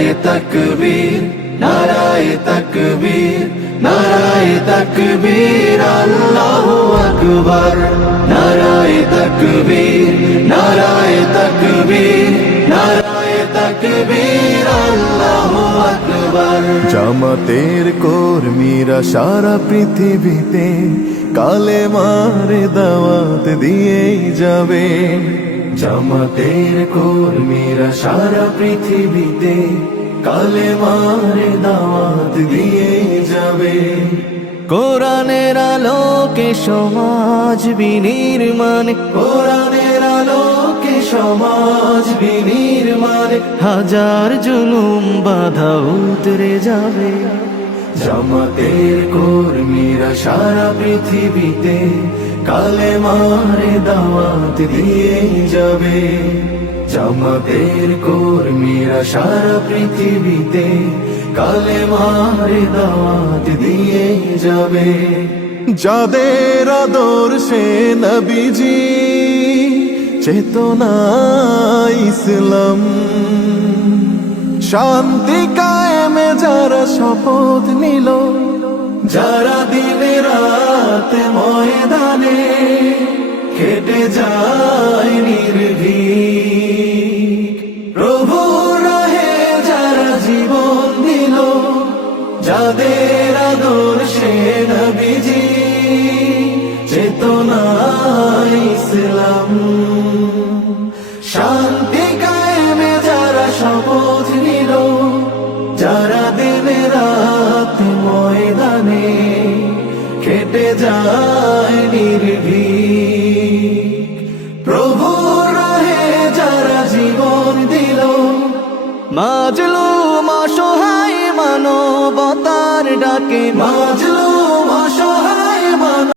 নারায়ে তাকবীর, নারায়ে তাকবীর, নারায়ে তাকবীর, আল্লাহু আকবার। নারায়ে তাকবীর, নারায়ে তাকবীর, নারায়ে তাকবীর, আল্লাহু আকবার। জামাতের কর্মীরা সারা পৃথিবীতে কালেমার দাওয়াত দিয়েই যাবে। জামাতের কর্মীরা সারা পৃথিবীতে কালেমার দাওয়াত দিয়েই যাবে। কোরআনের আলোকে সমাজ বিনির্মাণ, কোরআনের আলোকে সমাজ বিনির্মাণ, হাজার জুলুম বাধা উতরে যাবে। জামাতের কর্মীরা সারা পৃথিবীতে কালেমার দাওয়াত দিয়ে যাবে। জামাতের কর্মীরা সারা পৃথিবীতে কালেমার দাওয়াত দিয়ে যাবে। যাদের আদর্শে নবীজি চেতনা ইসলাম, শান্তি কায়েমে যারা শপথ নিল, যারা দিনে রাতে ময়দানে কেটে যায় নির্ভীক, প্রভুর রাহে যারা জীবন দিল, যাদের আদর্শে নবীজি চেতনা ইসলাম, শান্তি কায়েমে যারা শপথ নিল, যারা দিনে রাত ময়দানে কেটে যায় নির্ভীক, প্রভুর রাহে যারা জীবন দিল, মাজলুম অসহায় মানবতার ডাকে, মাজলুম